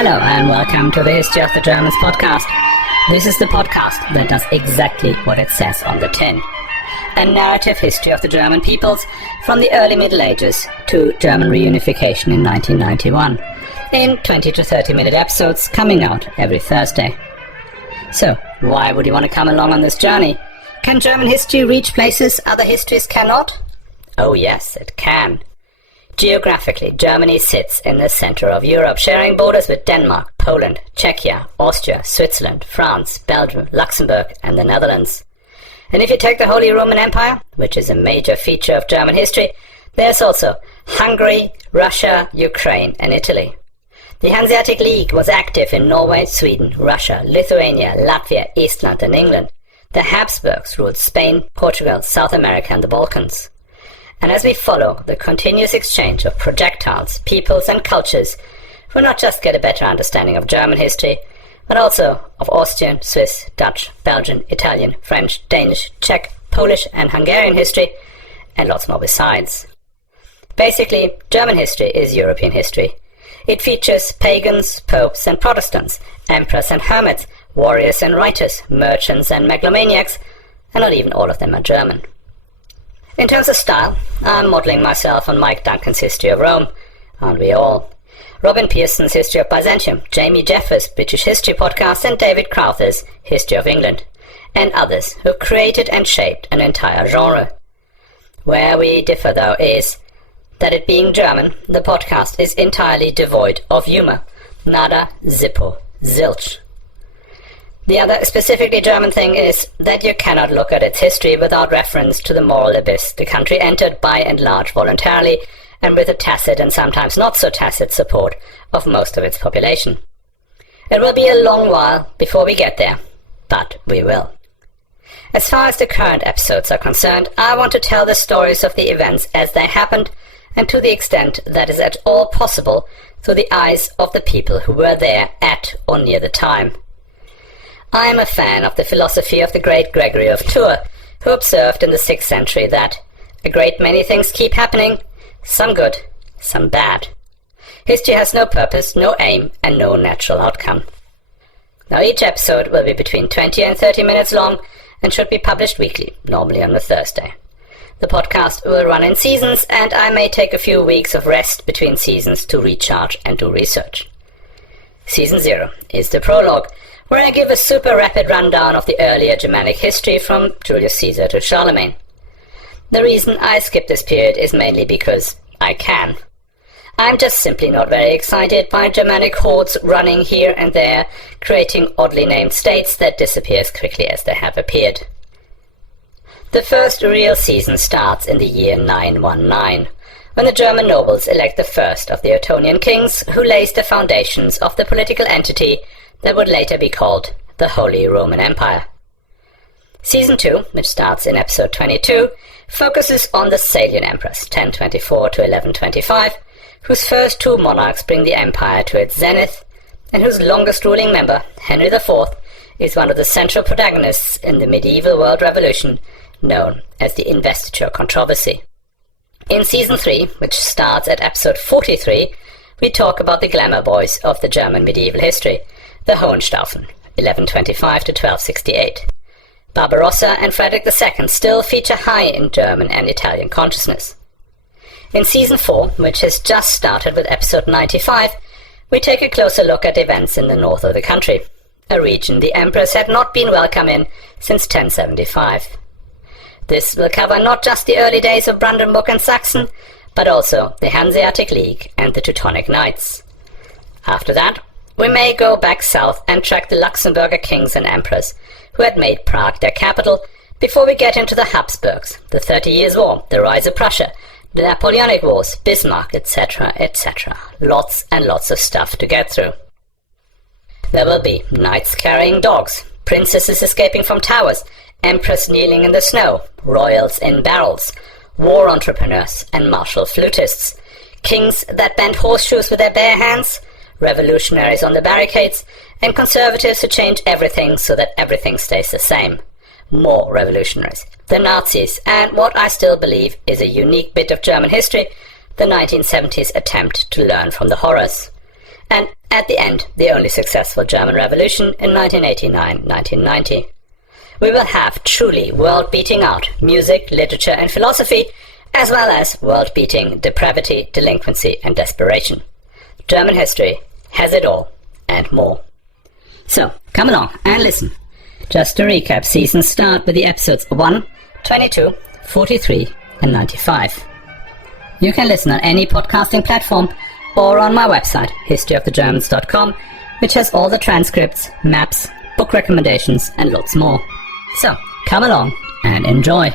Hello and welcome to the History of the Germans podcast. This is the podcast that does exactly what it says on the tin. A narrative history of the German peoples from the early Middle Ages to German Reunification in 1991, in 20 to 30 minute episodes coming out every Thursday. So, why would you want to come along on this journey? Can German history reach places other histories cannot? Oh yes, it can. Geographically, Germany sits in the center of Europe, sharing borders with Denmark, Poland, Czechia, Austria, Switzerland, France, Belgium, Luxembourg, and the Netherlands. And if you take the Holy Roman Empire, which is a major feature of German history, there's also Hungary, Russia, Ukraine, and Italy. The Hanseatic League was active in Norway, Sweden, Russia, Lithuania, Latvia, Eastland, and England. The Habsburgs ruled Spain, Portugal, South America, and the Balkans. And as we follow the continuous exchange of projectiles, peoples, and cultures, we'll not just get a better understanding of German history, but also of Austrian, Swiss, Dutch, Belgian, Italian, French, Danish, Czech, Polish, and Hungarian history, and lots more besides. Basically, German history is European history. It features pagans, popes, and Protestants, emperors and hermits, warriors and writers, merchants and megalomaniacs, and not even all of them are German. In terms of style, I'm modelling myself on Mike Duncan's History of Rome, aren't we all? Robin Pearson's History of Byzantium, Jamie Jeffers' British History podcast, and David Crowther's History of England, and others who've created and shaped an entire genre. Where we differ, though, is that it being German, the podcast is entirely devoid of humour. Nada, zippo, zilch. The other specifically German thing is that you cannot look at its history without reference to the moral abyss the country entered by and large voluntarily, and with the tacit and sometimes not so tacit support of most of its population. It will be a long while before we get there, but we will. As far as the current episodes are concerned, I want to tell the stories of the events as they happened, and to the extent that is at all possible, through the eyes of the people who were there at or near the time. I am a fan of the philosophy of the great Gregory of Tours, who observed in the 6th century that a great many things keep happening, some good, some bad. History has no purpose, no aim, and no natural outcome. Now each episode will be between 20 and 30 minutes long and should be published weekly, normally on a Thursday. The podcast will run in seasons, and I may take a few weeks of rest between seasons to recharge and do research. Season 0 is the prologue, where I give a super rapid rundown of the earlier Germanic history from Julius Caesar to Charlemagne. The reason I skip this period is mainly because I can. I'm just simply not very excited by Germanic hordes running here and there, creating oddly named states that disappear as quickly as they have appeared. The first real season starts in the year 919, when the German nobles elect the first of the Ottonian kings, who lays the foundations of the political entity that would later be called the Holy Roman Empire. Season 2, which starts in episode 22, focuses on the Salian emperors, 1024 to 1125, whose first two monarchs bring the empire to its zenith, and whose longest ruling member, Henry IV, is one of the central protagonists in the medieval world revolution known as the Investiture Controversy. In Season 3, which starts at episode 43, we talk about the glamour boys of the German medieval history, the Hohenstaufen, 1125 to 1268. Barbarossa and Frederick II still feature high in German and Italian consciousness. In Season 4, which has just started with episode 95, we take a closer look at events in the north of the country, a region the emperors had not been welcome in since 1075. This will cover not just the early days of Brandenburg and Saxon, but also the Hanseatic League and the Teutonic Knights. After that, we may go back south and track the Luxembourger kings and emperors, who had made Prague their capital, before we get into the Habsburgs, the 30 Years' War, the rise of Prussia, the Napoleonic Wars, Bismarck, etc., etc. Lots and lots of stuff to get through. There will be knights carrying dogs, princesses escaping from towers, emperors kneeling in the snow, royals in barrels, war entrepreneurs and martial flutists, kings that bend horseshoes with their bare hands, revolutionaries on the barricades, and conservatives who change everything so that everything stays the same. More revolutionaries, the Nazis, and what I still believe is a unique bit of German history, the 1970s attempt to learn from the horrors. and at the end, the only successful German Revolution in 1989-1990. We will have truly world-beating art, music, literature and philosophy, as well as world-beating depravity, delinquency and desperation. German history has it all and more. So, come along and listen. Just to recap, seasons start with the episodes 1, 22, 43 and 95. You can listen on any podcasting platform or on my website, historyofthegermans.com, which has all the transcripts, maps, book recommendations and lots more. So, come along and enjoy.